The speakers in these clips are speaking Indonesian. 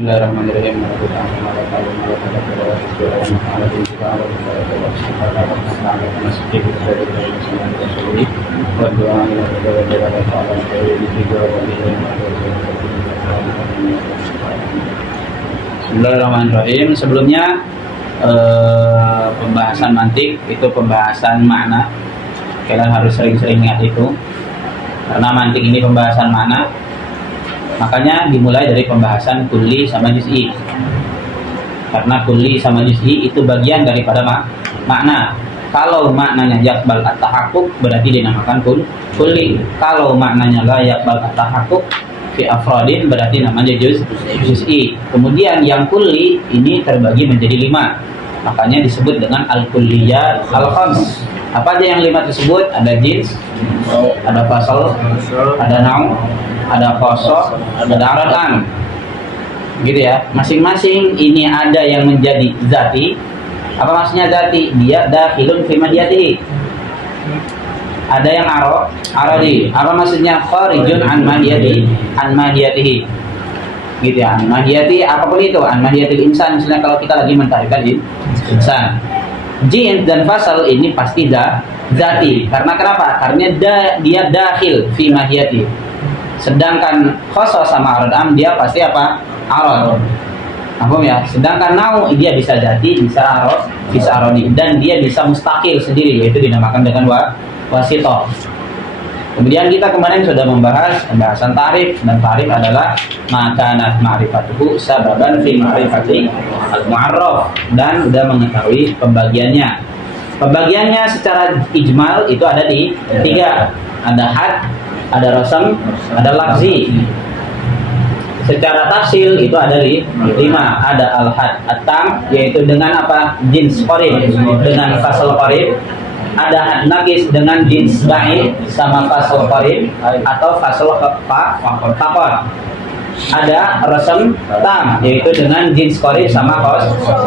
Bismillahirrahmanirrahim. Bismillahirrahmanirrahim. Sebelumnya pembahasan mantik itu pembahasan makna. Kalian harus sering-sering ingat itu, karena mantik ini pembahasan makna. Makanya dimulai dari pembahasan kulli sama juz'i. Karena kulli sama juz'i itu bagian daripada makna. Kalau maknanya yaqbal at-tahaqquq berarti dinamakan kulli. Kalau maknanya la yaqbal at-tahaqquq fi afradin berarti namanya juz'i. Kemudian yang kulli ini terbagi menjadi 5. Makanya disebut dengan al-kulliyat al-khams. Apa aja yang 5 tersebut? Ada jins, ada fasal, ada naum, ada khosok, ada arad'an, gitu ya. Masing-masing ini ada yang menjadi zati. Apa maksudnya zati? Dia dakhilun fi madiyatihi. Ada yang aradi. Apa maksudnya? Kharijun an madiyatihi, gitu ya. An madiyati apapun itu, an madiyatil insan. Misalnya kalau kita lagi mentarifkan insan, jins dan fasal ini pasti zati. Karena kenapa? Karena dia dakhil fi madiyati. Sedangkan khosoh sama arad'am dia pasti apa? Arad. Paham ya? Sedangkan nau dia bisa zati, bisa aradi, dan dia bisa mustakil sendiri, yaitu dinamakan dengan wasithah. Kemudian kita kemarin sudah membahas pembahasan ta'rif, dan ta'rif adalah makanat ma'rifatuhu sababan fi ma'rifati al-mu'arraf, dan sudah mengetahui pembagiannya. Pembagiannya secara ijmal itu ada di 3. Ada had, ada rasam, ada lafzi. Secara tafsil itu ada di 5. Ada al-had at-tam, yaitu dengan apa? Jins qarib dengan fasal qarib. Ada had naqis dengan jins ba'id sama fasal qarib atau fasal faqat. Ada rasam tam, yaitu dengan jins qarib sama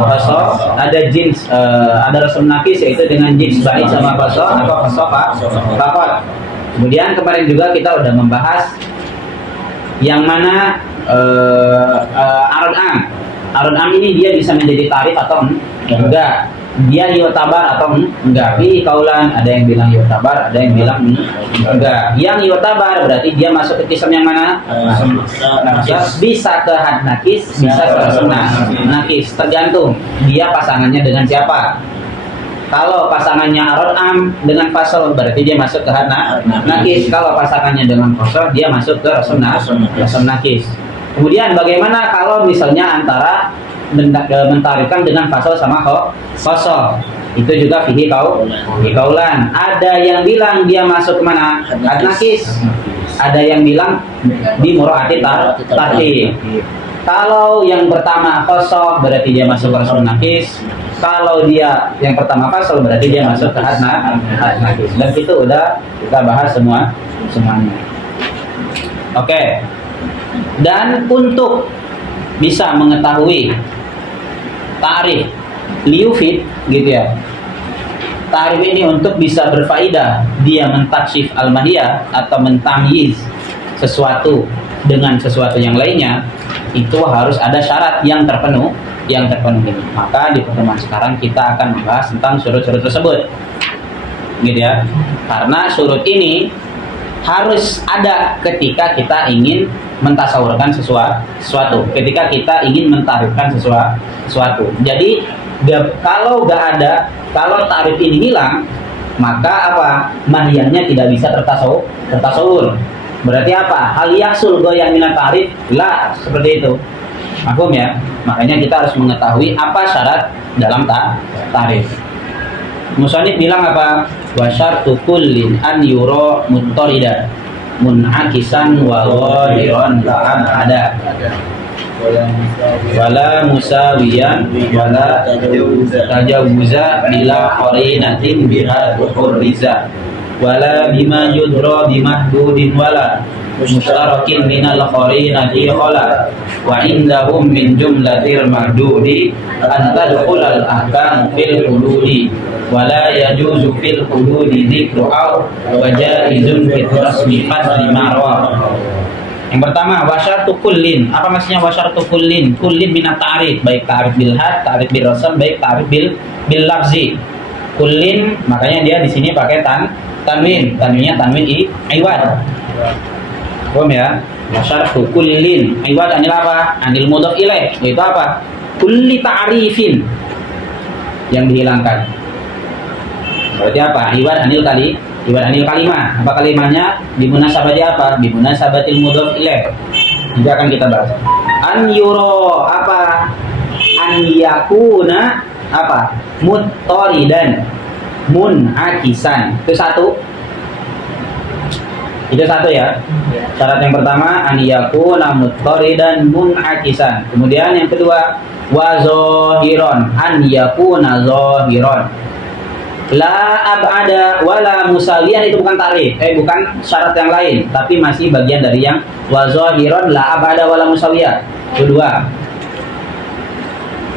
fasal. Ada jins ada rasam naqis, yaitu dengan jins ba'id sama fasal atau fasal faqat. Kemudian kemarin juga kita udah membahas yang mana arad'am ini dia bisa menjadi tarif atau enggak, dia yutabar atau enggak. Fi kaulan, ada yang bilang yutabar, ada yang bilang enggak. Yang yutabar berarti dia masuk ke kisam yang mana? Bisa ke had nakis, bisa ke rasam nakis, tergantung dia pasangannya dengan siapa. Kalau pasangannya arad'am dengan fasal berarti dia masuk ke had nakis. Kalau pasangannya dengan khosoh dia masuk ke rasam nakis. Kemudian bagaimana kalau misalnya antara mentarifkan dengan fasal sama khosoh? Itu juga fihi kaulan. Ada yang bilang dia masuk ke mana? Had nakis. Ada yang bilang di mura'ati tartib. Kalau yang pertama khosoh berarti dia masuk ke rasam nakis. Kalau dia yang pertama fasal berarti dia masuk ke had nakis. Dan itu udah kita bahas semuanya. Oke. Dan untuk bisa mengetahui ta'rif liufid, gitu ya. Ta'rif ini untuk bisa berfaedah, dia mentaksyif al-mahiyah atau mentamyiz sesuatu dengan sesuatu yang lainnya, itu harus ada syarat yang terpenuhi. Maka di pertemuan sekarang kita akan membahas tentang surut-surut tersebut, gitu ya. Karena surut ini harus ada ketika kita ingin mentasawurkan sesuatu, ketika kita ingin mentarifkan sesuatu. Jadi kalau nggak ada, kalau tarif ini hilang, maka apa? Mahiyahnya tidak bisa tertasawur. Berarti apa? Hal yaksul goyang minat tarif lah, seperti itu. Maklum ya. Makanya kita harus mengetahui apa syarat dalam tarif. Musannif bilang apa? Wa syartu kullin an yura muttarida munakisan wa ghairan ada. Wala musawiyan wala tajawuza bila qarinatin biha hurriza wala bima yudra bimahdudin wala mustarakin minal qarinati khala wa indahum min jumlatir mahdudi an tadkhulal ahkam fil hududi wala yajuzu fil hududi dzikru aw wa jaizun fit rasmi fadli marwa. Yang pertama, wasyartu kullin. Apa maksudnya wasyartu kullin? Kullin minat ta'rif, baik ta'rif bil had, ta'rif bil rasam, baik ta'rif bil lafzi. Kullin, makanya dia di sini pakai tanwin. Tanwinnya tanwin iwad. Paham ya? Wasyartu kullin. Iwad anil apa? Anil mudhaf ilaih. Itu apa? Kulli ta'rifin. Yang dihilangkan. Berarti apa? Iwad anil kalimah. Apa kalimahnya? Bimunasabati apa? Bimunasabatil mudhaf ilaih. Nanti akan kita bahas. An yuro apa? An yakuna apa? Muttaridan munakisan. Itu satu ya. Syarat yang pertama an yakuna muttaridan munakisan. Kemudian yang kedua wa zahiron, an yakuna zahiron. La ab'ada wala musawiyan, itu bukan takrif, bukan syarat yang lain, tapi masih bagian dari yang wa zahiron la ab'ada wala musawiyan. Kedua.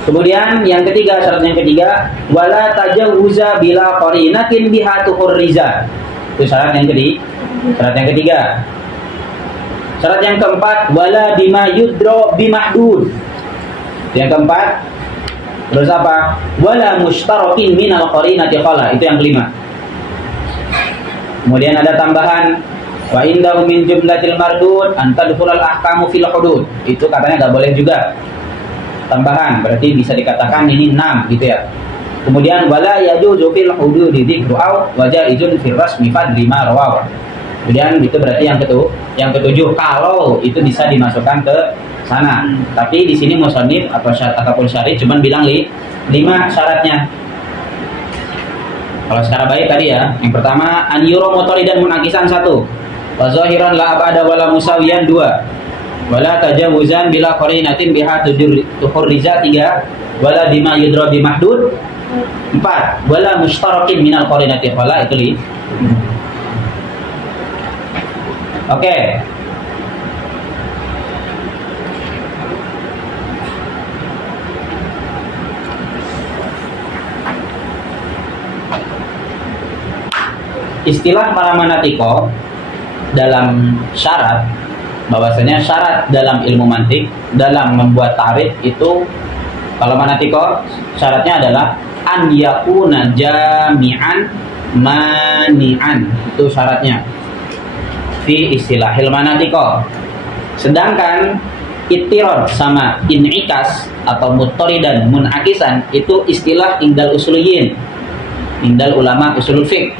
Kemudian yang ketiga, syarat yang ketiga, wala tajawuza bila qarinatin biha tuhurriza. Itu syarat yang ketiga. Syarat yang keempat, wala bima yudro bimahdud. Yang keempat, terus apa? Wala mushtarakin minal qarinati khala. Itu yang kelima. Kemudian ada tambahan wa indahu min jumlatil mardud an tadkhulal ahkamu fil hudud. Itu katanya enggak boleh juga. Tambahan, berarti bisa dikatakan ini 6 gitu ya. Kemudian wala yajuzu fil hududi dzikru aw wa jaizun fil rasmi fadli ma rawahu. Kemudian itu berarti yang ketujuh, kalau itu bisa dimasukkan ke sana. Tapi di sini musannif atau ataupun syarih cuman bilang 5 syaratnya. Kalau secara baik tadi ya, yang pertama an yuro mutoridan munakisan 1, wa zahiran la abada wala musawiyan 2, wala tajawuzan bila qarinatin biha tuhurriza 3, wala bima yudra bi mahdud 4, wala mushtarakin minal qarinati khala. Itu Oke. Istilah para manatiko dalam syarat, bahwasanya syarat dalam ilmu mantik dalam membuat ta'rif itu, kalau manatiko syaratnya adalah an yakuna jami'an mani'an. Itu syaratnya fi istilahil manatiko. Sedangkan ittirad sama in'ikas atau muttaridan munakisan itu istilah indal usuliyin, indal ulama usulul fiqh.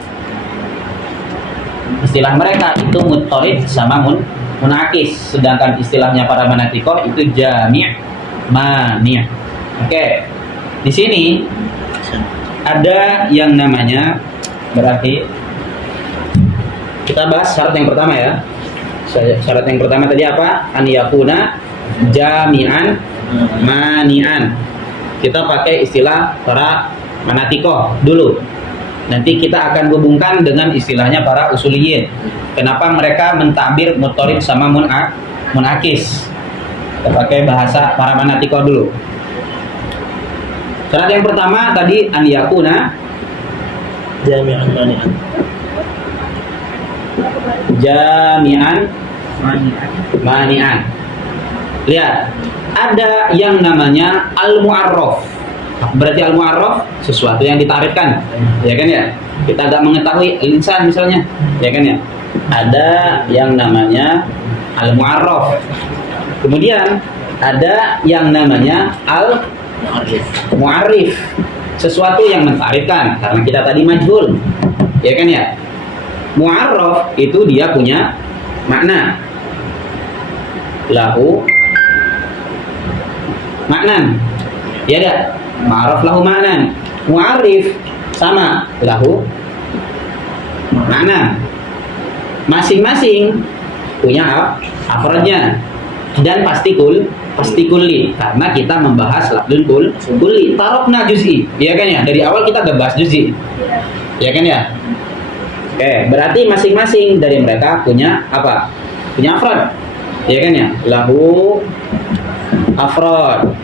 Istilah mereka itu muttarid sama munakis, sedangkan istilahnya para manatiko itu jami' mani'. Oke. Di sini ada yang namanya, berarti kita bahas syarat yang pertama ya. Syarat yang pertama tadi apa? An yakuna jami'an mani'an. Kita pakai istilah para manatiko dulu. Nanti kita akan hubungkan dengan istilahnya para usuliyin. Kenapa mereka mentakbir muttarid sama munakis? Kita pakai bahasa para manatiko dulu. Syarat yang pertama tadi an yakuna jami'an mani'an. Jami'an mani'an. Lihat, ada yang namanya al-mu'arraf. Berarti al-mu'arraf sesuatu yang ditarifkan, ya kan ya? Kita agak mengetahui insan misalnya, ya kan ya? Ada yang namanya al-mu'arraf. Kemudian ada yang namanya al-mu'arrif, sesuatu yang mentarifkan, karena kita tadi majhul, ya kan ya? Mu'arraf itu dia punya makna, lahu maknan, ya dah. Ma'ruf lahu maknan. Mu'arrif sama, lahu makna. Masing-masing punya afrodnya dan pasti kulli, karena kita membahas lafzul kulli. Tarokna juz'i, ya kan ya? Dari awal kita udah bahas juz'i, ya kan ya? Oke, berarti masing-masing dari mereka punya apa? Punya afrod, ya kan ya? Lahu afrod.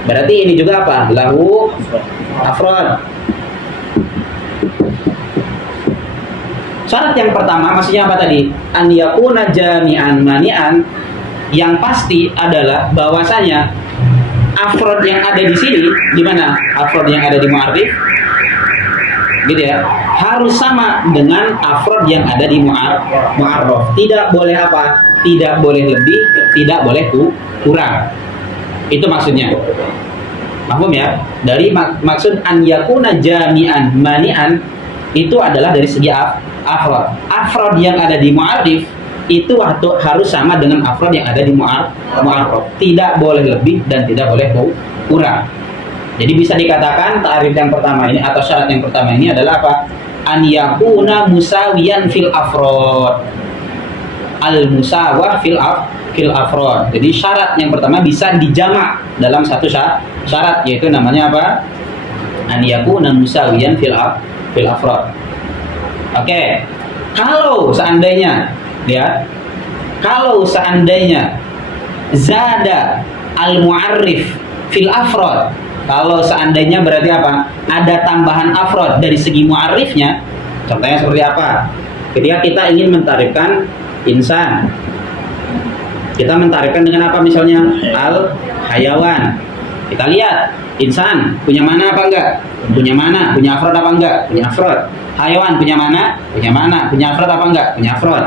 Berarti ini juga apa? Lahu afrod. Syarat yang pertama maksudnya apa tadi? An yakuna jami'an mani'an. yang pasti adalah bahwasanya afrod yang ada di sini, di mana afrod yang ada di mu'arif, gitu ya, harus sama dengan afrod yang ada di mu'arraf. Tidak boleh apa? Tidak boleh lebih, tidak boleh kurang. Itu maksudnya. Paham ya? Dari maksud an yakuna jami'an mani'an itu adalah dari segi afrod. Afrod yang ada di mu'arif itu harus sama dengan afrod yang ada di mu'arraf. Tidak boleh lebih dan tidak boleh kurang. Jadi bisa dikatakan ta'rif yang pertama ini atau syarat yang pertama ini adalah apa? An yakuna musawiyan fil afrod. Al musawah fil afrod. Jadi syarat yang pertama bisa dijamak dalam satu syarat, yaitu namanya apa? An yakuna musawiyan fil afrod. Oke. Kalau seandainya lihat, kalau seandainya zada al mu'arrif fil afrod, kalau seandainya berarti apa? Ada tambahan afrod dari segi mu'arifnya. Contohnya seperti apa? Ketika kita ingin mentarifkan insan, kita mentarifkan dengan apa misalnya? Al hayawan. Kita lihat insan punya mana apa enggak? Punya mana? Punya afrod apa enggak? Punya afrod. Hayawan punya mana? Punya mana? Punya afrod apa enggak? Punya afrod.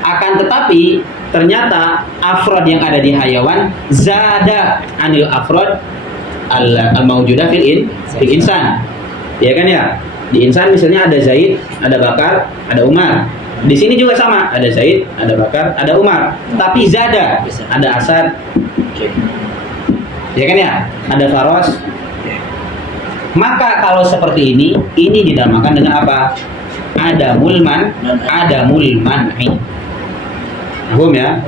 Akan tetapi ternyata afrod yang ada di hayawan zada anil afrod al-maujudah fil insan. Ya kan ya? Di insan misalnya ada Zaid, ada Bakar, ada Umar. Di sini juga sama, ada Zaid, ada Bakar, ada Umar. Tapi zada, ada Asad. Ya kan ya? Ada Faros. Maka kalau seperti ini dinamakan dengan apa? Ada mulman, ada mulman'i. Paham ya?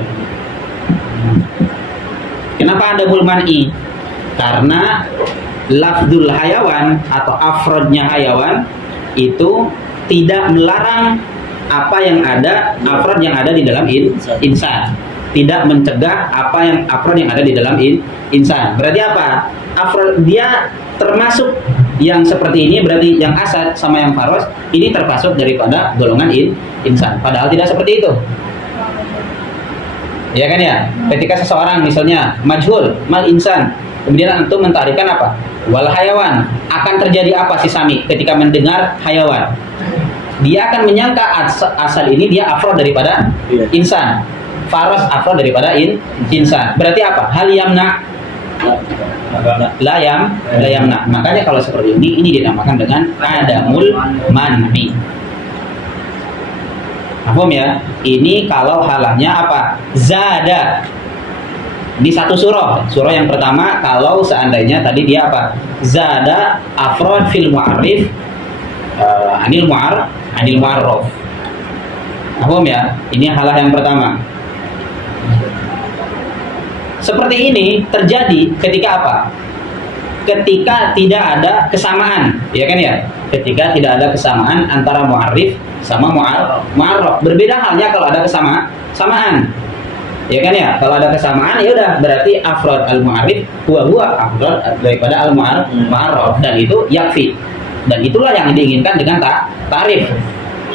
Kenapa ada mulman'i? Karena lafdul hayawan atau afrodnya hayawan itu tidak melarang apa yang ada, afrod yang ada di dalam insan, tidak mencegah apa yang afrod yang ada di dalam insan. Berarti apa? Afrod dia termasuk yang seperti ini, berarti yang Asad sama yang Faros ini termasuk daripada golongan insan, padahal tidak seperti itu. Ya kan ya? Ketika seseorang misalnya majhul, mal insan, kemudian antum mentarikkan apa? Wal hayawan. Akan terjadi apa sih Sami ketika mendengar hayawan? Dia akan menyangka asal ini dia afrod daripada insan. Faros afrod daripada insan. Berarti apa? Hal yamna. La yamna. Makanya kalau seperti ini dinamakan dengan adamul man'i. Paham ya? Ini kalau halahnya apa? Zada. Di satu surah yang pertama, kalau seandainya tadi dia apa? Zada afrod fil mu'arif anil mu'arraf. Paham ya? Ini halah yang pertama. Seperti ini terjadi ketika apa? Ketika tidak ada kesamaan, ya kan ya? Ketika tidak ada kesamaan antara mu'arif sama mu'arraf. Berbeda halnya kalau ada kesamaan. Ya kan ya? Kalau ada kesamaan ya udah berarti afrod al-mu'arif huwa afrod daripada al-mu'arraf, dan itu yakfi. Dan itulah yang diinginkan dengan ta'rif.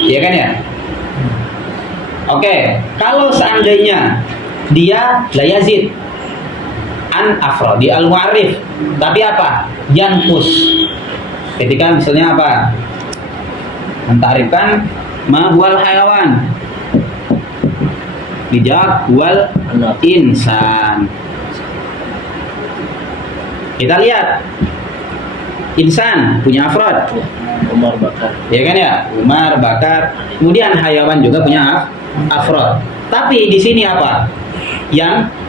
Ya kan ya? Oke, kalau seandainya dia la yazid an afrodi al-mu'arif, tapi apa? Yanqus. Ketika misalnya apa? Mentarifkan ma wal hayawan, dijawab wal insan. Kita lihat insan punya afrod, Umar Bakar. ya kan ya? Umar, Bakar. Kemudian hayawan juga punya afrod. Tapi di sini apa?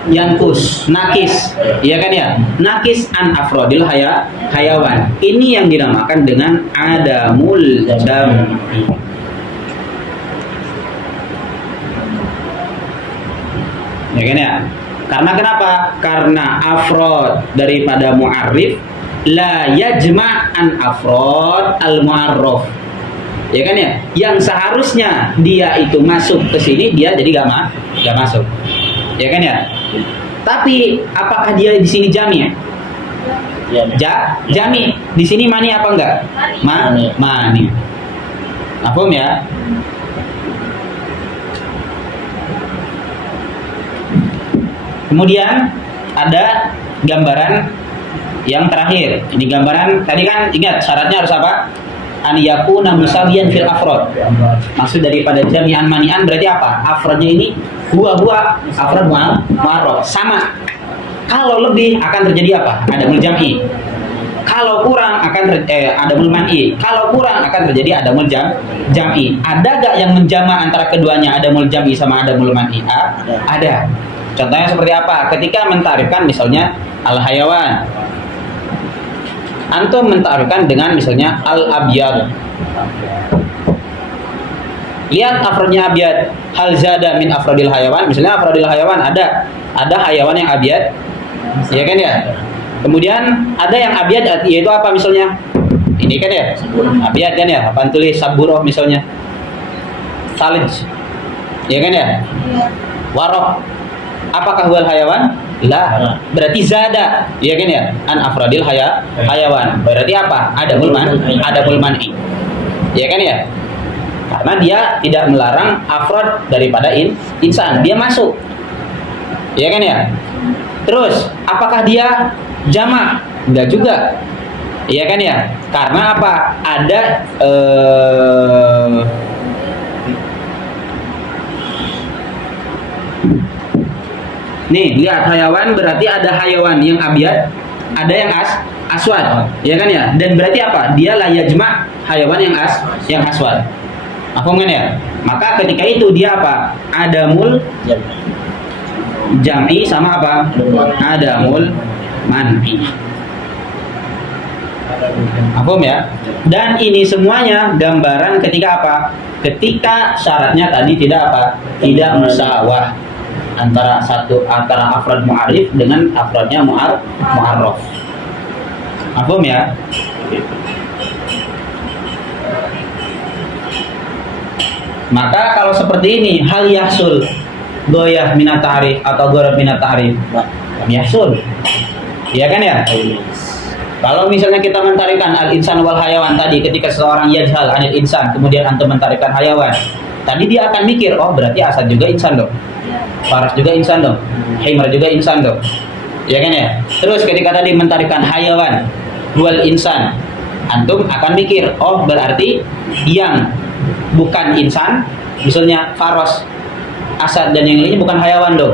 Yanqus, nakis, ya kan ya? Nakis an afrodil hayawan. Ini yang dinamakan dengan adamul jam'. Ya kan ya? Karena kenapa? Karena afrod daripada mu'arif la yajma' an afrod al mu'arraf. Ya kan ya? Yang seharusnya dia itu masuk ke sini, dia jadi gak masuk. Ya kan ya? Tapi apakah dia di sini jami? Jami. Di sini mani apa enggak? Mani. Paham ya? Kemudian ada gambaran yang terakhir. Ini gambaran tadi kan, ingat syaratnya harus apa? An yakuna musawiyan fil afrod. Maksud daripada jami'an mani'an berarti apa? Afrodnya ini dua afrod mu'arraf sama. Kalau lebih akan terjadi apa? Adamul jam'i. Kalau kurang akan adamul man'i. Kalau kurang akan terjadi adamul jam'i. Ada gak yang menjama antara keduanya, adamul jam'i sama adamul man'i? Ada. Contohnya seperti apa? Ketika mentarifkan misalnya al-hayawan, antum mentarifkan dengan misalnya al-abyad. Lihat afrodnya abyad. Hal zada min afrodil hayawan. Misalnya afrodil hayawan ada hayawan yang abyad, ya kan ya. Kemudian ada yang abyad, yaitu apa misalnya? Ini kan ya, abyad kan ya. Apaan tulis saburoh misalnya, salij, ya kan ya. Warok, apakah huwal hayawan? Lah, berarti zada, ya kan ya. An afrodil hayawan. Berarti apa? Adamul man'i, ya kan ya. Karena dia tidak melarang afrod daripada insan, dia masuk, ya kan ya. Terus apakah dia jamak? Enggak juga, ya kan ya. Karena apa? Ada nih, lihat hayawan berarti ada hayawan yang abyad, ada yang aswad, ya kan ya. Dan berarti apa? Dia la yajma' hayawan yang aswad. Paham kan ya? Maka ketika itu dia apa? Adamul jam'i sama apa? Adamul man'i. Paham ya? Dan ini semuanya gambaran ketika apa? Ketika syaratnya tadi tidak apa? Tidak musawah antara afrad mu'arif dengan afradnya mu'arraf. Paham ya? Maka kalau seperti ini, hal yahsul goyah minat ta'rif atau gorab minat ta'rif, yahsul, ya kan ya. Kalau misalnya kita mentarikan al-insan wal hayawan tadi, ketika seseorang yajhal anil insan, kemudian antum mentarikan hayawan, tadi dia akan mikir, oh berarti asad juga insan dong, faras juga insan dong, himar juga insan dong, ya kan ya. Terus ketika tadi mentarikan hayawan wal insan, antum akan mikir, oh berarti yang bukan insan, misalnya faros, asad dan yang lainnya bukan hayawan dong,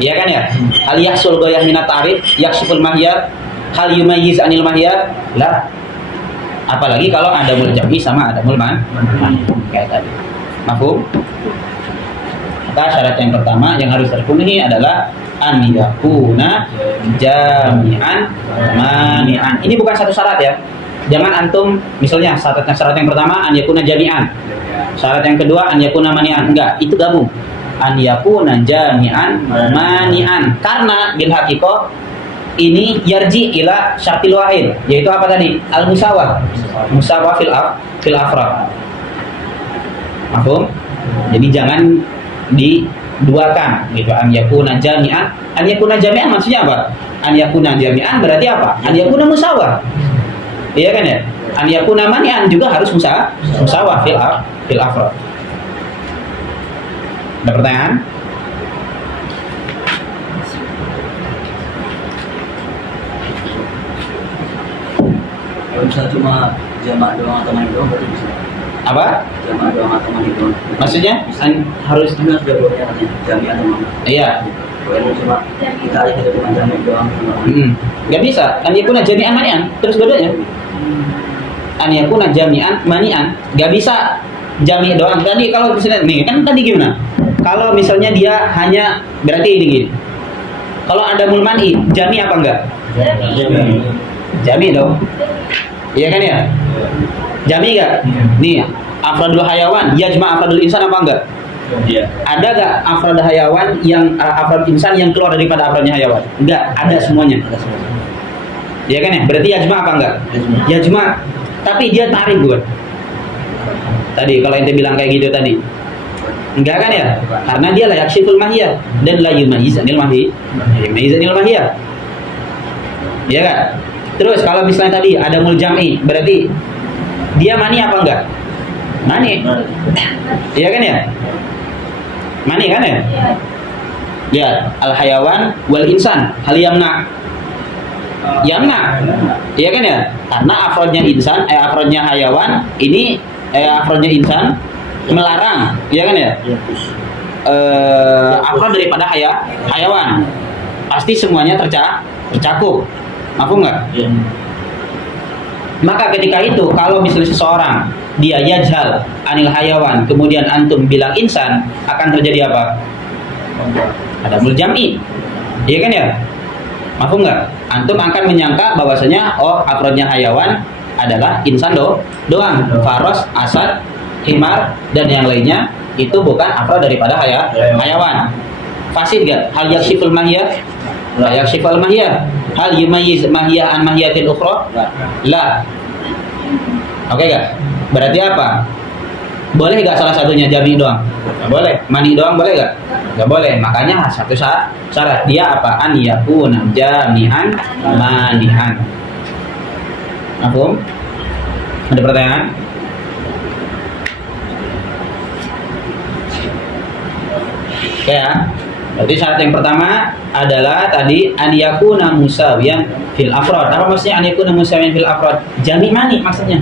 ya kan ya. Hal yahsul goyah minat ta'rif, yaksiful mahiyat, hal yumayyiz anil mahiyat, lah. Apalagi kalau adamul jam'i sama adamul man, kayak tadi. Mafhum? Maka syarat yang pertama yang harus terpenuhi adalah an yakuna jami'an mani'an. Ini bukan satu syarat ya. Jangan antum misalnya syarat yang pertama an yakuna jami'an, syarat yang kedua an yakuna mani'an. Enggak, itu gabung. An yakuna jami'an mani'an. Karena bil haqiqah ini yarji ila syartil wahid, yaitu apa tadi? Al musawah. Musawah fil afrad. Mafhum? Jadi jangan diduakan gitu. An yakuna jami'an. An yakuna jami'an maksudnya apa? An yakuna jami'an berarti apa? An yakuna musawah. Iya kan ya? An yakuna mani'an juga harus musawah fil afrad. Ada pertanyaan? Kalau misalnya cuma jamak doang atau manik doang berarti bisa. Apa? Jamak doang atau manik doang. Maksudnya harus Ini sudah boleh artinya jami'an doang. iya. Kalau cuma kita aja kita cuma jamak doang. Nggak bisa. An yakuna jami'an mani'an terus bedanya. An yakuna jami'an mani'an nggak bisa jami' doang. Tadi kalau misalnya nih kan tadi gimana? Kalau misalnya dia hanya berarti ini gini. Kalau ada mulmani jami' apa enggak? Jami' dong. Iya kan ya? Jami' enggak? Nih, afradul hayawan yajma' afradul insan apa enggak? Iya. Ada enggak afrad hayawan yang afrad insan yang keluar daripada afradnya hayawan? Enggak, ada semuanya. Ada semua. Iya kan ya? Berarti yajma' apa enggak? Yajma'. Tapi dia tarik buat. Tadi kalau ente bilang kayak gitu tadi. Enggak kan ya? Karena dia layak syiful mahiyah dan la yumayyiz anil mahiyah. Iya kan? Terus kalau misalnya tadi ada muljami, berarti dia mani apa enggak? Mani. Iya kan ya? Mani kan ya? Lihat, al hayawan wal insan, hal yamna, iya kan ya? Karena afrodnya insan, afrodnya hayawan, ini afrodnya insan melarang, iya kan ya? Ya. Afrod daripada hayawan, pasti semuanya tercakup, mafhum nggak? Ya. Maka ketika itu kalau misalnya seseorang dia yajhal anil hayawan, kemudian antum bilang insan, akan terjadi apa? Ada muljami, iya kan ya? Mafhum nggak? Antum akan menyangka bahwasanya oh afrodnya hayawan adalah insan doang, faros, asad, himar dan yang lainnya itu bukan afrod daripada hayawan. Fasid nggak? Hal yaksiful mahiyah? La yaksiful mahiyah. Hal yumayyiz mahiyah an mahiyatil ukhra? La. Oke nggak? Berarti apa? Boleh nggak salah satunya jami doang? Nggak boleh. Mani doang boleh nggak? Nggak boleh. Makanya satu syarat dia apa? An yakuna jami'an mani'an. Mafhum? Ada pertanyaan? Oke ya. Berarti syarat yang pertama adalah tadi an yakuna musawiyan fil afrod. Apa maksudnya an yakuna musawiyan fil afrod? Jami' mani maksudnya.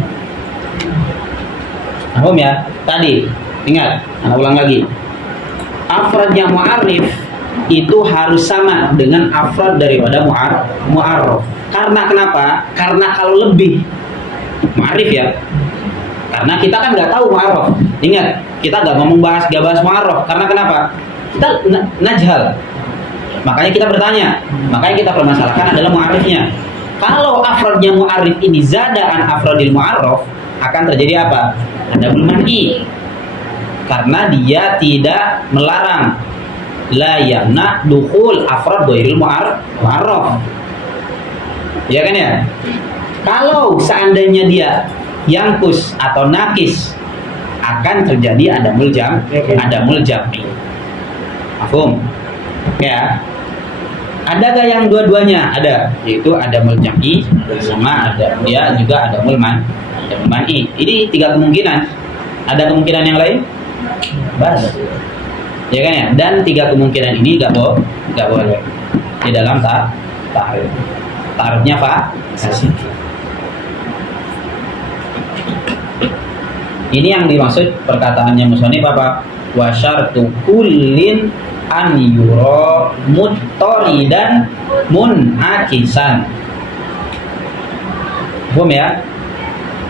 Paham ya? Tadi, ingat, anak ulang lagi. Afrodnya mu'arif itu harus sama dengan afrod daripada mu'arraf. Karena kenapa? Karena kalau lebih mu'arif ya. Karena kita kan nggak tahu mu'arraf. Ingat, kita nggak bahas mu'arraf. Karena kenapa? Kita najhal. Makanya kita bertanya. Makanya kita permasalahkan adalah mu'arifnya. Kalau afrodnya mu'arif ini zadaan afrodil mu'arraf, akan terjadi apa? Ada bulmani, karena dia tidak melarang la yamna dukhul afrad ghairil mu'arraf. Ya kan ya? Kalau seandainya dia yangkus atau nakis, akan terjadi ada muljami. Mafhum? Ya. Ada gak yang dua-duanya? Ada, yaitu ada muljami sama ada dia juga ada mulmani. Ini 3 kemungkinan. Ada kemungkinan yang lain? Bas. Ya kan ya? Dan 3 kemungkinan ini gak boleh di dalam ta'aruf. Ta'arufnya fasid. Ini yang dimaksud perkataannya musonif apa? Wa syartu kullin an yura muttaridan munakisan. Paham ya?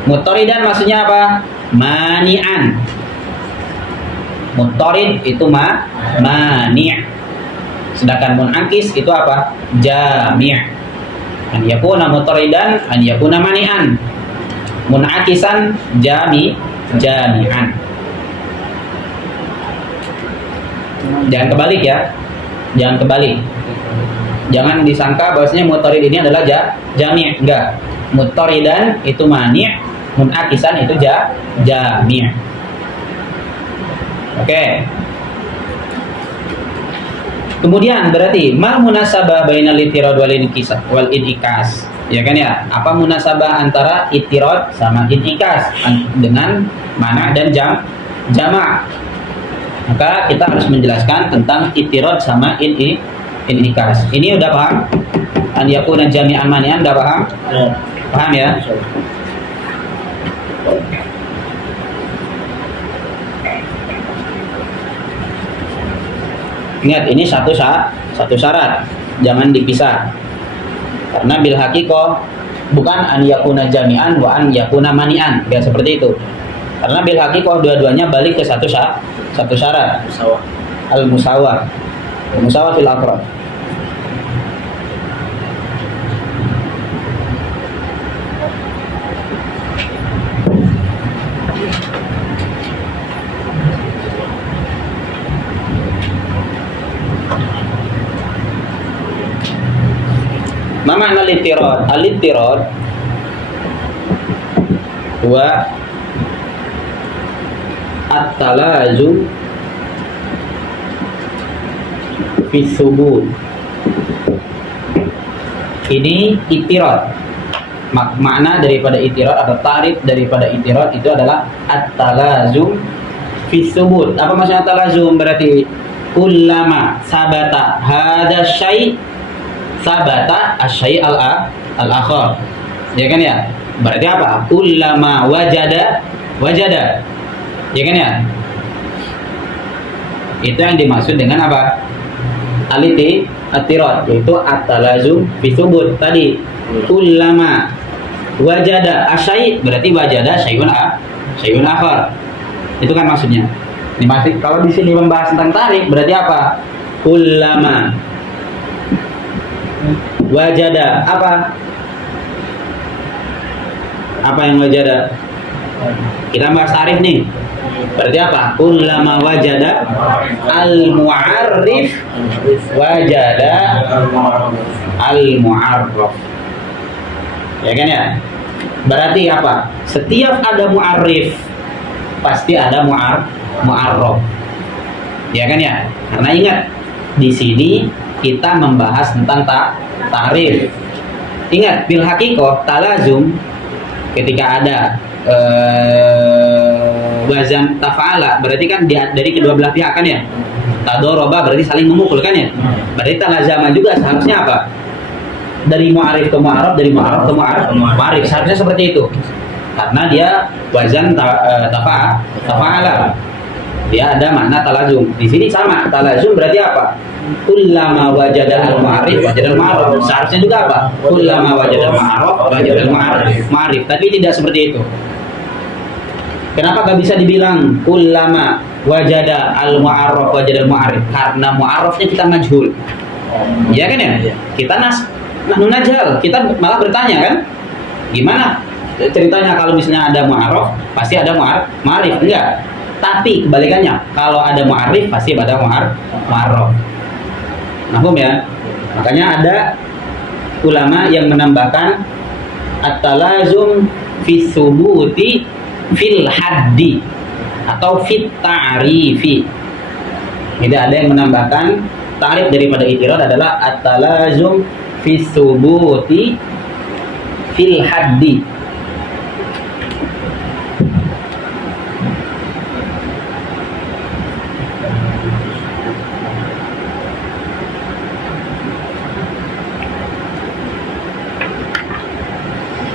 Muttaridan maksudnya apa? Mani'an. Muttarid itu mani'. Sedangkan munakis itu apa? Jami'. An yakuna muttaridan, an yakuna mani'an. Munakisan jami'an. Jangan kebalik ya. Jangan kebalik. Jangan disangka bahwasanya muttarid ini adalah jami'. Enggak. Muttaridan itu mani', munakisan itu jami'. Oke. Kemudian berarti mal munasabah bainal ittirad wal in'ikas. Ya kan ya? Apa munasabah antara ittirad sama in'ikas dengan mana dan jama'? Maka kita harus menjelaskan tentang ittirad sama in'ikas. Ini udah paham? An yakuna jami'an mani'an udah paham? Ya. Paham ya? Ingat, ini satu syarat, jangan dipisah. Karena bil haqiqah bukan an yakuna jami'an wa an yakuna mani'an, biar seperti itu. Karena bil haqiqah dua-duanya balik ke satu syarat. Al-musawah fil afrad. Ma makna al-ittirad? Al-ittirad wa at-talazum fi thubut. Ini ittirad. Makna daripada ittirad atau tarif daripada ittirad itu adalah at-talazum fi thubut. Apa maksudnya at-talazum? Berarti kullama sabata hadza syai' sabata asy-syai' al-akhar. Ya kan ya? Berarti apa? Kullama wajada. Ya kan ya? Itu yang dimaksud dengan apa? Al-ittirad, yaitu at-talazum fi tsubut tadi. Kullama wajada asy-syai' berarti wajada syai'un akhar. Itu kan maksudnya. Dimaksud kalau di sini membahas tentang tarik berarti apa? Kullama wajada apa yang wajada? Kita bahas tarif nih. Berarti apa? Kullama wajada al-mu'arrif wajada al-mu'arraf. Ya kan ya? Berarti apa? Setiap ada mu'arrif pasti ada mu'arraf. Ya kan ya? Karena ingat di sini kita membahas tentang tarif. Ingat bil haqiqah talazum ketika ada wazan tafa'ala berarti kan dari kedua belah pihak kan ya. Tadoroba berarti saling memukul kan ya. Berarti talazama juga seharusnya apa? Dari mu'arif ke mu'arraf, dari mu'arraf ke mu'arif. Seharusnya seperti itu. Karena dia wazan tafa'ala. Dia ada makna talazum. Di sini sama, talazum berarti apa? Kullama wajada al-mu'arif wajada al-mu'arraf. Seharusnya juga apa? Kullama wajada al-mu'arraf wajada al-mu'arrif. Tapi tidak seperti itu. Kenapa gak bisa dibilang kullama wajada al-mu'arraf wajada al-mu'arrif? Karena mu'arrafnya kita majhul. Iya kan ya? Kita najhal. Kita malah bertanya kan? Gimana ceritanya kalau misalnya ada mu'arraf pasti ada mu'arif? Enggak. Tapi kebalikannya, kalau ada mu'arif pasti ada mu'arraf. Mahfum ya? Makanya ada ulama yang menambahkan at-talazum fi thubuti fil haddi atau fit ta'rifi. Jadi ada yang menambahkan ta'rif daripada itirad adalah at-talazum fi thubuti fil haddi.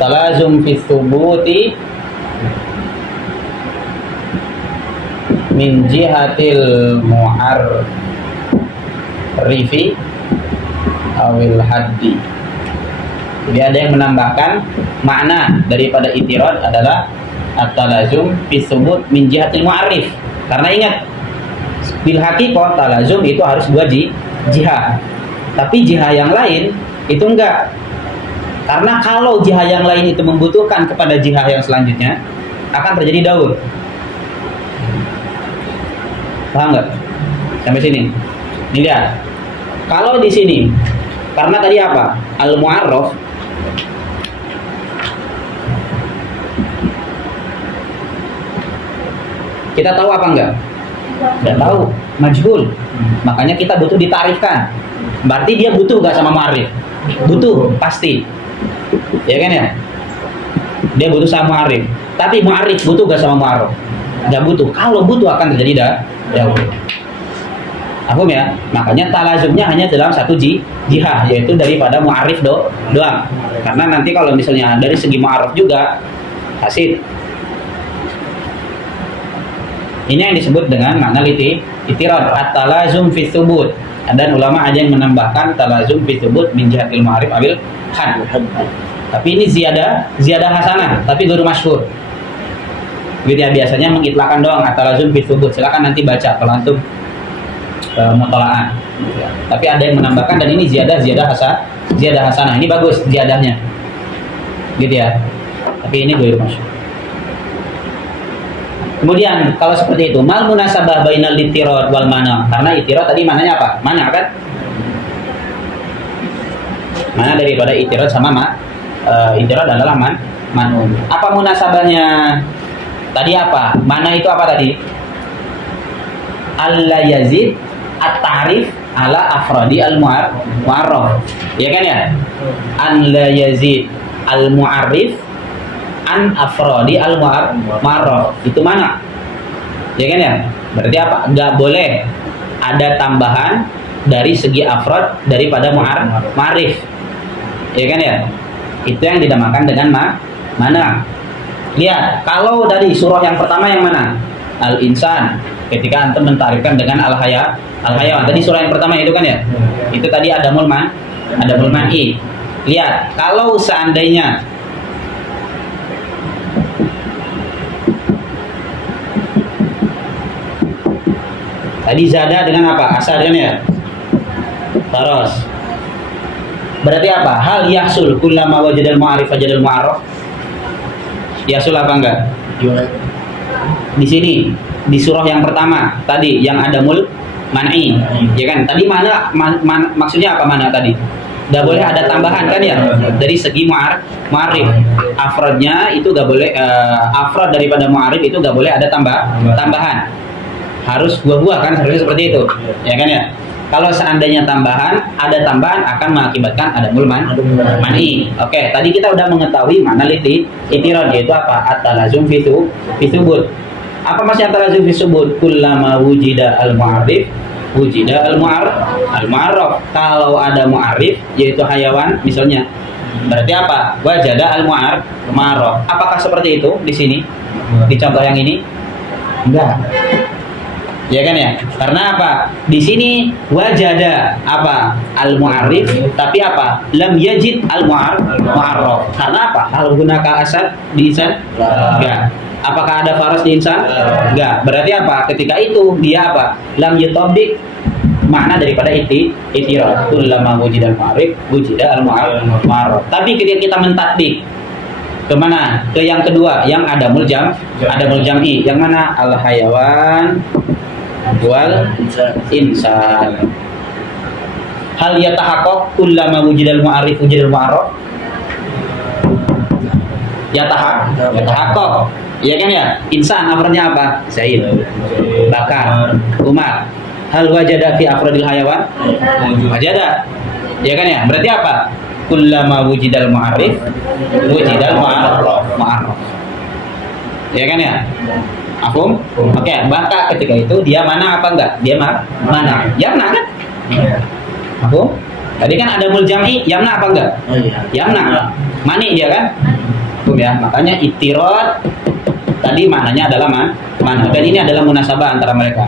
Talazum fi thubuti min jihatil mu'arrifi awil haddi. Jadi ada yang menambahkan makna daripada itirad adalah at-talazum fi thubut min jihatil mu'arrif. Karena ingat bil haqiqah talazum itu harus dua jihah. Tapi jihah yang lain itu enggak. Karena kalau jihah yang lain itu membutuhkan kepada jihah yang selanjutnya, akan terjadi daur. Paham nggak? Sampai sini. Ini lihat. Kalau di sini, karena tadi apa? Al-mu'arraf. Kita tahu apa enggak? Tidak tahu. Majhul. Makanya kita butuh ditarifkan. Berarti dia butuh nggak sama mu'arrif? Butuh, pasti. Ya kan ya? Dia butuh sama mu'arrif. Tapi mu'arrif butuh gak sama mu'arraf? Gak butuh. Kalau butuh akan terjadi daur. Paham ya? Makanya talazumnya hanya dalam satu jihah, yaitu daripada mu'arrif doang. Karena nanti kalau misalnya dari segi mu'arraf juga hasil. Ini yang disebut dengan makna itirad at-talazum fi thubut. Dan ulama ada yang menambahkan talazum fi thubut min jihatil mu'arrif awil had. Tapi ini ziyadah hasanah, tapi guru masyhur. Gitu ya, biasanya mengitlakan doang at-talazum fi thubut. Silakan nanti baca kalau antum mutalaah. Tapi ada yang menambahkan dan ini ziyadah hasanah. Ini bagus ziyadahnya. Gitu ya. Tapi ini guru masyhur. Kemudian kalau seperti itu, mal munasabah bainal itirad wal mana. Karena itirad tadi mananya apa? Mana kan? Mana daripada itirad sama itirad adalah man'un. Apa munasabahnya? Tadi apa? Mana itu apa tadi? Alla yazid at-ta'rif ala afradi al-mu'arraf. Ya kan ya? An la yazid al-mu'arrif an afradi al-mu'arraf. Itu mana? Ya kan ya? Berarti apa? Enggak boleh ada tambahan dari segi afrod daripada mu'arif. Ya kan ya? Itu yang dinamakan dengan mana. Lihat, kalau dari surah yang pertama yang mana? Al-insan. Ketika antum mentarifkan dengan al-hayawan. Tadi surah yang pertama itu kan ya? Itu tadi ada mulman'i. Lihat, kalau seandainya tadi zada dengan apa? Asar kan ya? Terus berarti apa? Hal yahsul kullama wajadal mu'arif wajadal mu'arraf. Yahsul apa enggak? Di sini di surah yang pertama tadi yang ada man'i, ya kan? Tadi mana maksudnya apa mana tadi? Gak boleh ada tambahan kan ya? Dari segi mu'arif. Afrodnya itu gak boleh afrod daripada mu'arif itu gak boleh ada tambahan. Harus buah-buah kan harusnya seperti itu. Ya kan ya? Kalau seandainya ada tambahan akan mengakibatkan ada man'i. Oke, tadi kita udah mengetahui mana itirad yaitu apa? At-talazum fi thubut. Apa maksudnya at-talazum fi thubut? Kullama wujida al-mu'arif wujida al-mu'arraf. Kalau ada mu'arif yaitu hayawan misalnya. Berarti apa? Wajada al-mu'arraf. Apakah seperti itu di sini? Di contoh yang ini? Enggak. Ya kan ya? Karena apa? Di sini wajada apa? Al-mu'arif, tapi apa? Lam yajid al-mu'arraf. Karena apa? Hal gunakan asad di insan? Enggak. Apakah ada faras di insan? Enggak. Berarti apa? Ketika itu dia apa? Lam yutabik makna daripada itirad. Kullama wujida al-mu'arif, wujida al-mu'arraf. Tapi ketika kita mentatbik kemana? Ke yang kedua, yang ada muljam'i. Yang mana? Al-hayawan wal insan. Hal yatahaqqaq kullama wujidal mu'arif wujidal mu'arraf? Yatahaqqaq. Ya kan ya? Insan afrodnya apa? Zaid, Bakar, Umar. Hal wajada fi afrodil hayawan? Wajada. Ya kan ya? Berarti apa? Kullama wujidal mu'arif wujidal mu'arraf. Ya kan ya? Afum? Oke, maka ketika itu dia mana apa enggak? Dia mana? Yamna kan? Afum? Tadi kan ada muljam'i, yamna apa enggak? Yamna. Mani dia kan? Afum ya. Makanya itirad tadi maknanya adalah mana? Dan ini adalah munasabah antara mereka.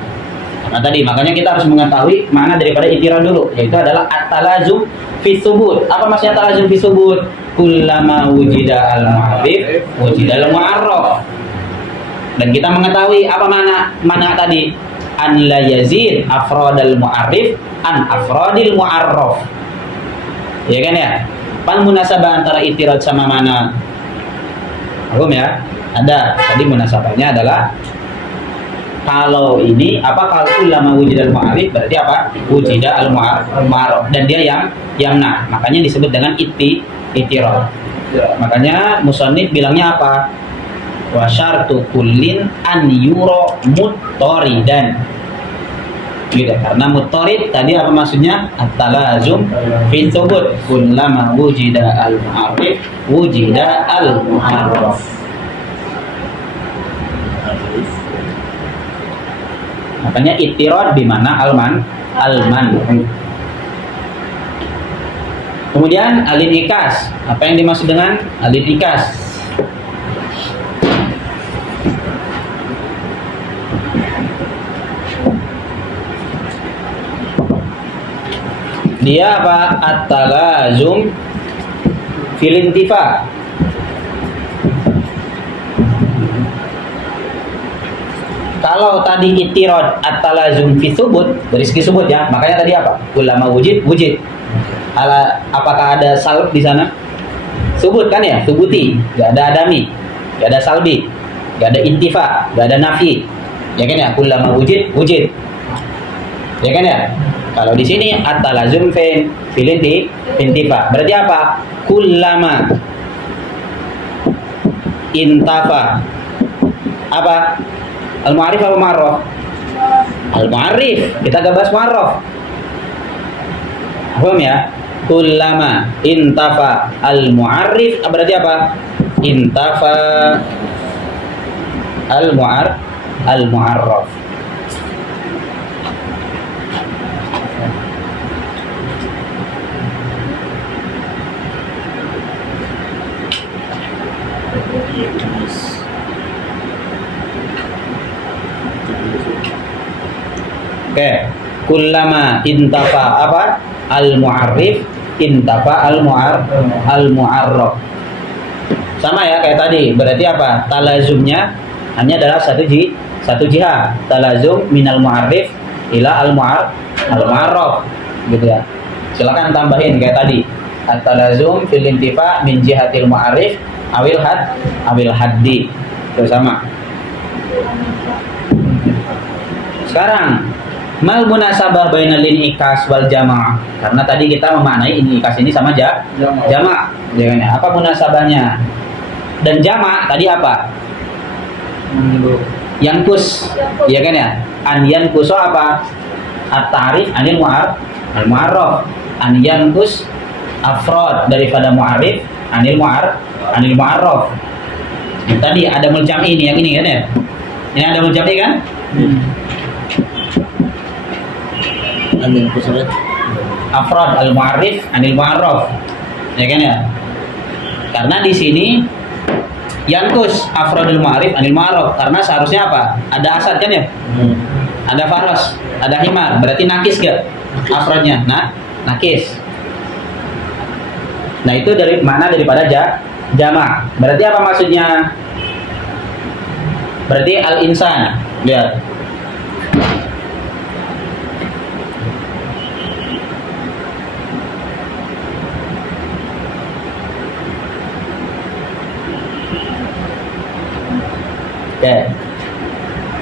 Nah tadi makanya kita harus mengetahui makna daripada itirad dulu, yaitu adalah at-talazum fi thubut. Apa maksudnya talazum fi thubut? Kullama wujida al-mu'arif wujida al-mu'arraf. Dan kita mengetahui apa mana tadi? An la yazid afradal mu'arif an afradil mu'arraf. Ya kan ya? Pan munasabah antara itirad sama mana? Paham ya? Ada. Tadi munasabahnya adalah kalau ini apa? Kalau lama wujidal mu'arif berarti apa? Wujida al-mu'arraf. Dan dia yamna. Makanya disebut dengan itirad. Makanya musannif bilangnya apa? Wa syartu kullin an yuro muttaridan. Gitu. Karena muttarid tadi apa maksudnya? At-talazum fi thubut. Kullama wujida al-mu'arif wujida al-mu'arraf. Makanya itirad di mana alman. Kemudian al-inikas. Apa yang dimaksud dengan al-inikas? Dia apa? At-talazum fil intifa. Kalau tadi itirad at-talazum fi thubut dari segi subut ya, makanya tadi apa? Ulama wujid. Apakah ada salb di sana? Subut kan ya, subuti, enggak ada adami, enggak ada salbi, enggak ada intifa, enggak ada nafi. Ya kan ya? Ulama wujid. Ya kan ya? Kalau di sini at-talazum fil intifa. Berarti apa? Kullama intafa. Apa? Al-mu'arif apa mu'arraf? Al-mu'arif. Kita gak bahas mu'arraf. Paham ya? Kullama intafa al-mu'arif. Berarti apa? Intafa al-mu'arraf. Oke. Kullama intafa apa? Al-mu'arrif intafa al-mu'arraf. Sama ya kayak tadi. Berarti apa? Talazumnya hanya adalah satu jihad. Talazum minal mu'arrif ila al-mu'arraf. Gitu ya. Silakan tambahin kayak tadi. At-talazum fil intifa min jihatil mu'arrif awil haddi. Itu sama. Sekarang mal munasabah bainal in'ikas wal jama'. Karena tadi kita memaknai in'ikas ini sama jama'. Jangan ya. Apa munasabahnya? Dan jama' tadi apa? Yankus. Iya kan ya? An yankuso apa? At-ta'rif anil al-mu'arraf. An yankus afrod daripada mu'arrif anil mu'arraf. Tadi ada mulcami ini yang ini kan ya? Ini ada mulcami kan? Anil kusurat. Afrod al-mu'arrif anil mu'arraf. Ya kan ya? Karena di sini yankus afrodul mu'arrif anil mu'arraf. Karena seharusnya apa? Ada asad kan ya? Ada faros, ada himar. Berarti nakis gak? Afrodnya. Nah, nakis. Nah, itu dari mana daripada jama'. Berarti apa maksudnya? Berarti al-insan. Lihat. Oke.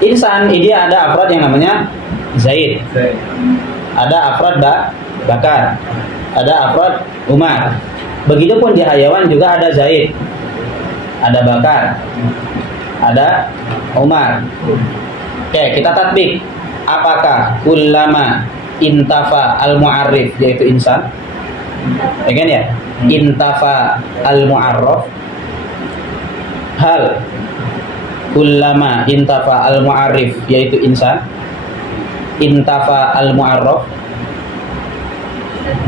Insan ini ada afrod yang namanya Zaid. Ada afrod Bakar. Ada afrod Umar. Begitupun di hayawan juga ada Zaid. Ada Bakar. Ada Umar. Oke, kita tatbik. Apakah kullama intafa al-mu'arrif yaitu insan? Ya kan ya? Intafa al-mu'arraf. Hal kullama intafa al-mu'arrif yaitu insan intafa al-mu'arraf?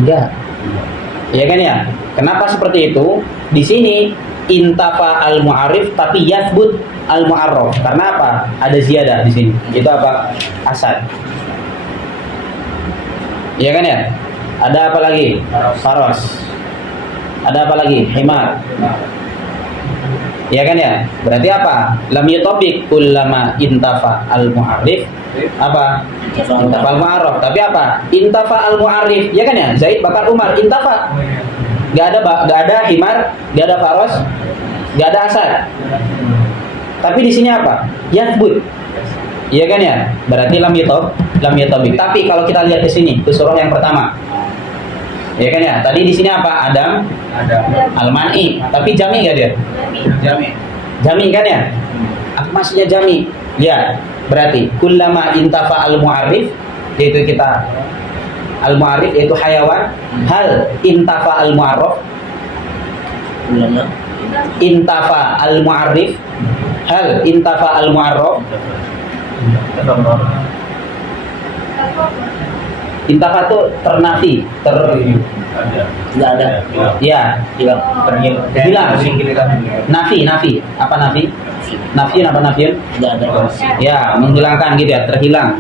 Enggak. Ya kan ya? Kenapa seperti itu? Di sini intafa al-mu'arrif tapi yathbut al-mu'arraf. Karena apa? Ada ziyadah di sini. Itu apa? Asad. Ya kan ya? Ada apa lagi? Faros. Ada apa lagi? Himar. Ya kan ya? Berarti apa? Lam yutobik kullama intafa al-mu'arrif apa? Intafa al-mu'arraf. Tapi apa? Intafa al-mu'arrif. Ya kan ya? Zaid Bakar Umar intafa. Gak ada himar, gak ada faros, gak ada asad. Tapi di sini apa? Yathbut. Iya kan ya? Berarti lam yutobik. Tapi kalau kita lihat di sini, ke surah yang pertama. Ya kan ya? Tadi di sini apa? Adam al-man'i. Tapi jami enggak dia? Jami kan ya? Apa maksudnya jami? Ya, berarti kullama intafa al-mu'arrif yaitu kita al-mu'arrif yaitu hayawan. Hal intafa al-mu'arraf? Intafa al-mu'arrif. Hal intafa al-mu'arraf? Intafa itu ternafi, tidak ada. Ya, hilang. Nafi. Apa nafi? Nafiun apa nafiun? Tidak ada. Ya, menghilangkan gitu ya, terhilang.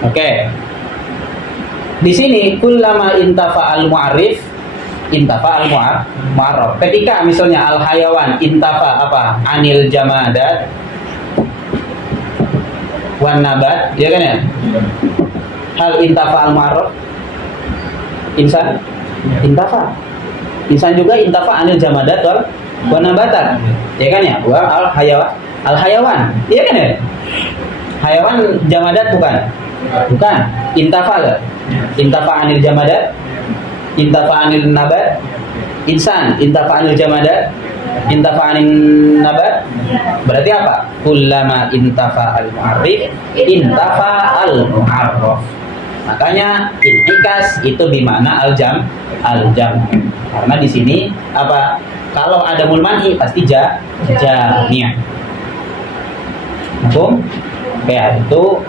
Oke. Di sini kullama intafa al-mu'arrif intafa al-mu'arraf. Ketika misalnya al-hayawan intafa apa? Anil jamadat wan nabat, ya kan ya? Hal intafa al-mu'arraf? Insan? Intafa. Insan juga intafa anil jamadat wan nabatat. Ya kan ya? Wa al-hayawan. Iya kan ya? Hayawan jamadat bukan? Bukan. Intafa. Intafa anil jamadat, intafa anil nabat. Insan intafa anil jamadat, intafa anil nabat. Berarti apa? Kullama intafa al-mu'arrif intafa al-mu'arraf. Makanya in'ikas itu bermakna al-jam. Karena di sini apa? Kalau ada mulmanhi pasti jami'. Hukum? Ya, itu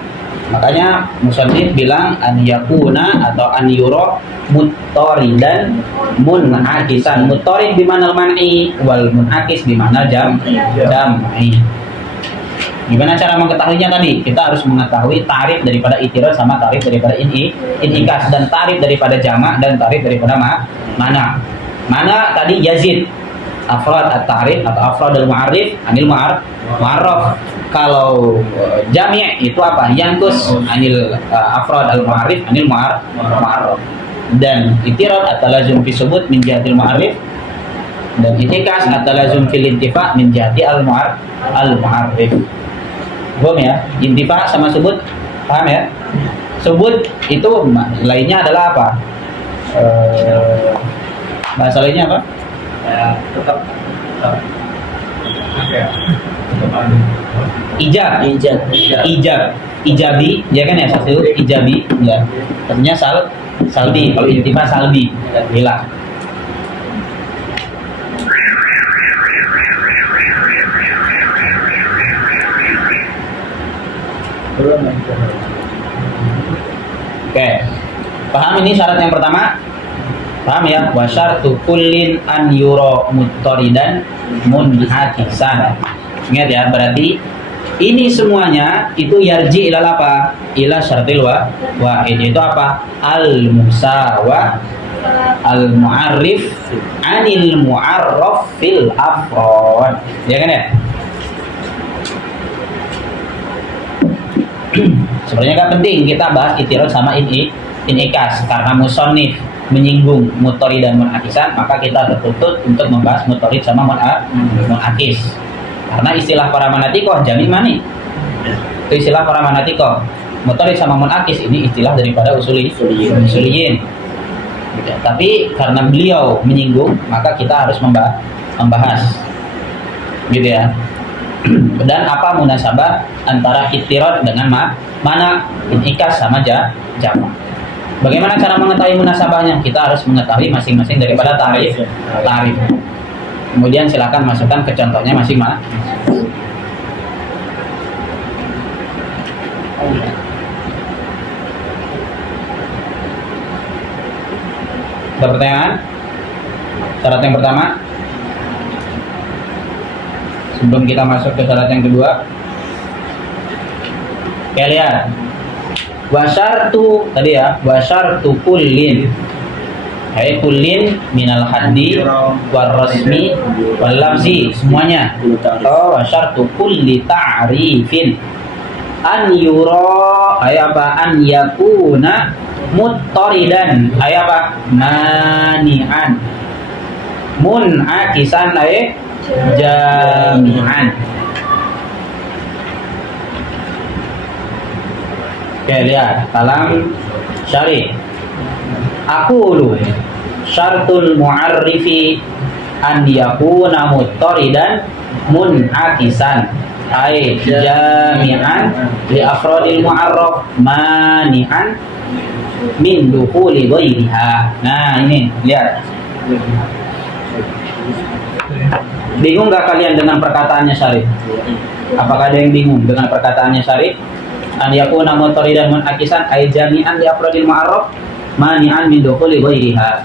makanya musannif bilang an yakuna atau an yura muttaridan Munakisan. Muttarid bimanal man'i wal munakis bimanal jam'i. Gimana cara mengetahuinya tadi? Kita harus mengetahui tarif daripada itirad sama tarif daripada inikas, dan tarif daripada jamak dan tarif daripada mana. Mana tadi yazid afrad at-tarif atau afrad al-mu'arrif anil mu'arraf. Kalau jami' itu apa? Yankus anil afrad al-mu'arrif anil mu'arraf. Dan itirad at-talazum fi subut min jihatil mu'arrif, dan itikas at-talazum fil intifa min jihati al-mu'arrif. Paham ya? Intifa sama subut, paham ya? Subut itu lainnya adalah apa? Bahasa lainnya apa? Tetap Ijab, ijabi, ya kan ya, satu ijabi, ya. Artinya salbi, kalau intifa salbi, hilang. Oke, paham ini syarat yang pertama? Paham ya? Wa syartu kullin an yura muttaridan munhakisan. Ingat ya, berarti ini semuanya itu yarji ilal apa? Ila syartil wahid. Itu apa? Al-musawa al-mu'arrif anil mu'arraf fil afrad. Ya kan ya? Sebenarnya kan penting kita bahas itirad sama inikas, karena musonif menyinggung muttarid dan munakisan, maka kita tertuntut untuk membahas muttarid sama munakis. Karena istilah para manatikoh jami mani, itu istilah para manatikoh. Muttarid sama munakis ini istilah daripada usuliyin. Gitu. Tapi karena beliau menyinggung, maka kita harus membahas, gitu ya. Dan apa munasabah antara itirad dengan mana inikas sama jamak. Bagaimana cara mengetahui munasabahnya? Kita harus mengetahui masing-masing daripada tarif. Kemudian silakan masukkan ke contohnya masing-masing. Ada pertanyaan? Syarat yang pertama. Sebelum kita masuk ke syarat yang kedua, oke, lihat. Wasyartu tadi ya, wasyartu kullin. Hai kullin minal haddi war rasmi wal lafzi, semuanya. Oh, wasyartu kulli ta'rifin an yura, ay apa? An yakuna muttaridan, ay apa? Mani'an munakisan, ay jami'an. Oke, lihat kalam syarih. Aqulu syartul mu'arrifi an yakuna muttaridan munakisan, ay jami'an li afradil mu'arraf mani'an min dukhuli ghairiha. Nah, ini lihat. Bingung nggak kalian dengan perkataannya Syarif? Apakah ada yang bingung dengan perkataannya Syarif? An yakuna muttaridan munakisan ay jami'an li afradil mu'arraf mani'an min dukhuli ghairiha.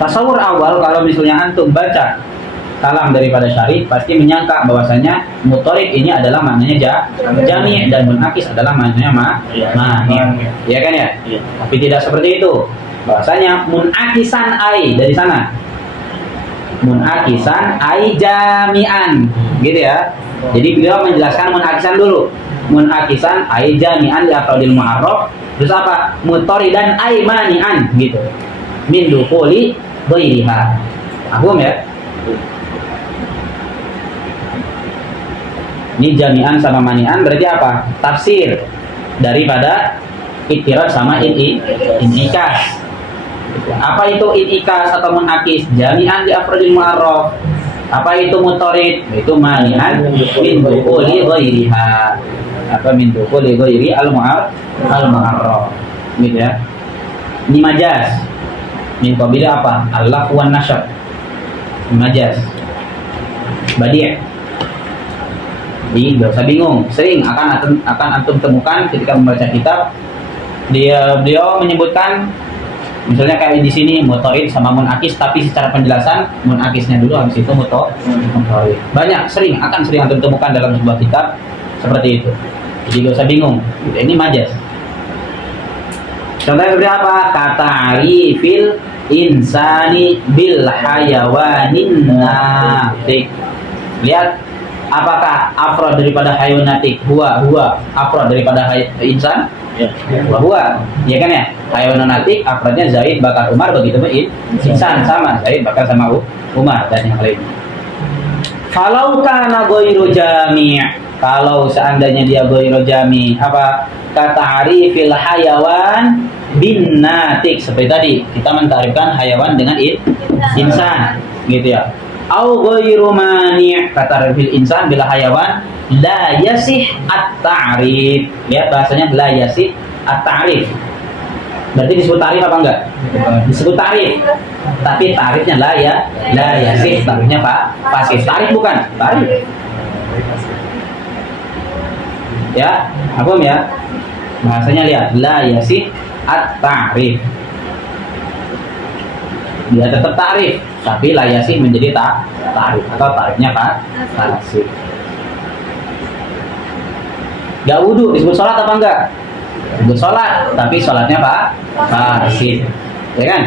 Tasawur awal kalau misalnya antum baca kalam daripada Syarif, pasti menyangka bahwasanya muttarid ini adalah maknanya jami' dan munakis adalah maknanya mani. Ya kan ya? Tapi tidak seperti itu. Bahwasanya munakisan ai dari sana. Munakisan ai jami'an, gitu ya. Jadi beliau menjelaskan munakisan dulu. Munakisan ai jami'an li afradil mu'arraf, terus apa? Muttaridan ai mani'an, gitu. Min dukhuli ghairiha. Paham ya? Ini jami'an sama mani'an berarti apa? Tafsir daripada itirad sama inikas. Apa itu inikas atau munakis? Jami'an di afradil mu'arraf. Apa itu muttarid? Itu mani'an min dukhuli ghairiha. Apa min dukhuli ghairi al-mu'arraf. Gitu ya. Ini majaz. Min qabili apa? Al-laf wan nashr. Majaz. Badi'. Jadi nggak usah bingung. Sering akan antum temukan ketika membaca kitab, beliau menyebutkan Misalnya kayak di sini motorid sama munakis, tapi secara penjelasan munakisnya dulu, habis itu motorid. Banyak, akan sering antum temukan dalam sebuah kitab seperti itu. Jadi gak usah bingung. Ini majas. Contohnya seperti apa? Katarifil insani bil hayawanin natik. Lihat, apakah afrod daripada hayawanatik? Huwa afrod daripada insan? Ya. Huwa, ya kan ya? Hayawanatik afrodnya Zaid bakar Umar, begitu insan sama Zaid bakar sama Umar dan yang lain. Kalau kana ghairu jami', kalau seandainya dia ghairu jami', apa? Katarifil hayawan bin natik, seperti tadi kita mentarifkan hayawan dengan insan, gitu ya. Au ghairu mani', katarifil insan bila hayawan la yasih at-ta'rif. Lihat bahasanya la yasih at-ta'rif. Berarti disebut tarif apa enggak? Disebut tarif. Tapi tarifnya la yasih, tarifnya fasid. Tarif bukan, tarif. Ya, paham ya? Bahasanya lihat, la yasih at-ta'rif. Dia tetap tarif, tapi la yasih menjadi tarif atau tarifnya fasid. Gak wudu disebut sholat apa enggak? Disebut sholat, tapi sholatnya fasid, ya kan?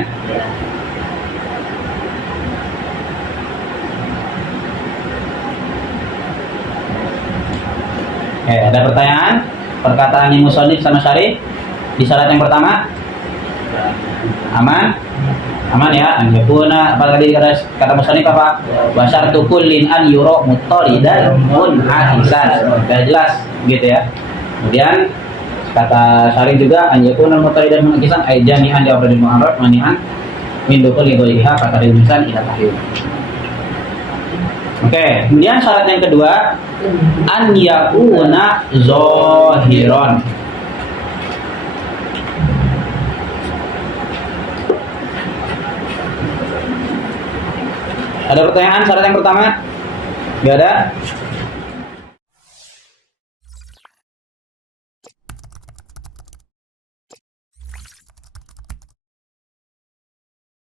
Ada pertanyaan? Perkataannya musonif sama syarih di syarat yang pertama aman? Aman ya? Anjapuna, apa tadi kata musonif apa? Wasyartu kullin an yuro muttaridan munhakisan. Sudah jelas gitu ya. Kemudian kata syarih juga anjapuna muttaridan munhakisan ay jami'an di afradil mu'arrad mani'an min dukul li ghairiha kata rinsan ila tahrim. Oke, kemudian syarat yang kedua an yakuna zahiron. Ada pertanyaan syarat yang pertama? Gak ada?